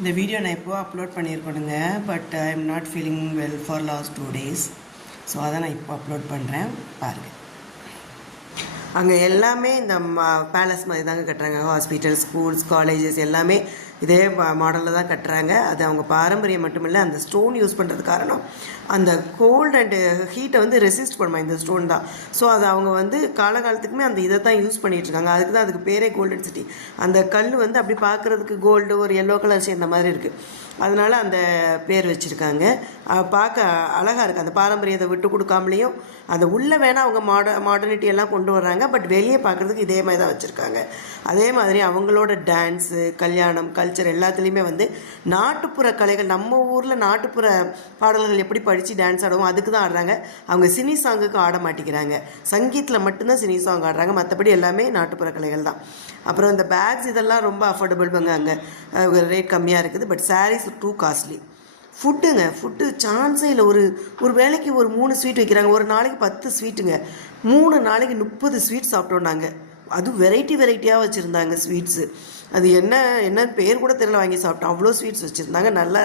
இந்த வீடியோ நான் இப்போ அப்லோட் பண்ணியிருக்கணுங்க. But I am not feeling well for last 2 days. So அதை நான் இப்போ அப்லோட் பண்ணுறேன், பாருங்கள். அங்கே எல்லாமே இந்த பேலஸ் மாதிரி தாங்க கட்டுறாங்க. ஹாஸ்பிட்டல், ஸ்கூல்ஸ், காலேஜஸ் எல்லாமே இதே மாடலில் தான் கட்டுறாங்க. அது அவங்க பாரம்பரியம் மட்டுமில்லை, அந்த ஸ்டோன் யூஸ் பண்ணுறது காரணம் அந்த கோல்டு அண்டு ஹீட்டை வந்து ரெசிஸ்ட் பண்ணுமா இந்த ஸ்டோன் தான். ஸோ அதை அவங்க வந்து காலகாலத்துக்குமே அந்த இதை தான் யூஸ் பண்ணிகிட்ருக்காங்க. அதுக்கு தான் அதுக்கு பேரே கோல்டன் சிட்டி. அந்த கல் வந்து அப்படி பார்க்குறதுக்கு கோல்டு ஒரு எல்லோ கலர் சேர்ந்த மாதிரி இருக்குது, அதனால் அந்த பேர் வச்சுருக்காங்க. பார்க்க அழகாக இருக்குது. அந்த பாரம்பரியத்தை விட்டு கொடுக்காமலேயும் அந்த உள்ளே வேணால் அவங்க மாடர்னிட்டி எல்லாம் கொண்டு வர்றாங்க. பட் வெளியே பார்க்குறதுக்கு இதே மாதிரி தான் வச்சுருக்காங்க. அதே மாதிரி அவங்களோட டான்ஸு, கல்யாணம், கல்ச்சர் எல்லாத்துலேயுமே வந்து நாட்டுப்புற கலைகள், நம்ம ஊரில் நாட்டுப்புற பாடல்கள் எப்படி படித்து டான்ஸ் ஆடுவோம் அதுக்கு தான் ஆடுறாங்க. அவங்க சினி சாங்குக்கு ஆட மாட்டேங்கிறாங்க. சங்கீத்தில் மட்டும்தான் சினி சாங் ஆடுறாங்க, மற்றபடி எல்லாமே நாட்டுப்புற கலைகள் தான். அப்புறம் இந்த பேக்ஸ் இதெல்லாம் ரொம்ப அஃபோர்டபுள் பங்க, அங்கே ரேட் கம்மியாக இருக்குது. But saris too costly. Food சான்ஸே இல்லை. ஒரு வேளைக்கு ஒரு 3 ஸ்வீட் வைக்கிறாங்க. ஒரு நாளைக்கு 10 ஸ்வீட்டுங்க. 3 நாளைக்கு 30 ஸ்வீட் சாப்பிட்டோம் நாங்கள். அதுவும் வெரைட்டியாக வச்சுருந்தாங்க ஸ்வீட்ஸு. அது என்னன்னு பேர் கூட தெரியல, வாங்கி சாப்பிட்டோம். அவ்வளோ ஸ்வீட்ஸ் வச்சுருந்தாங்க. நல்லா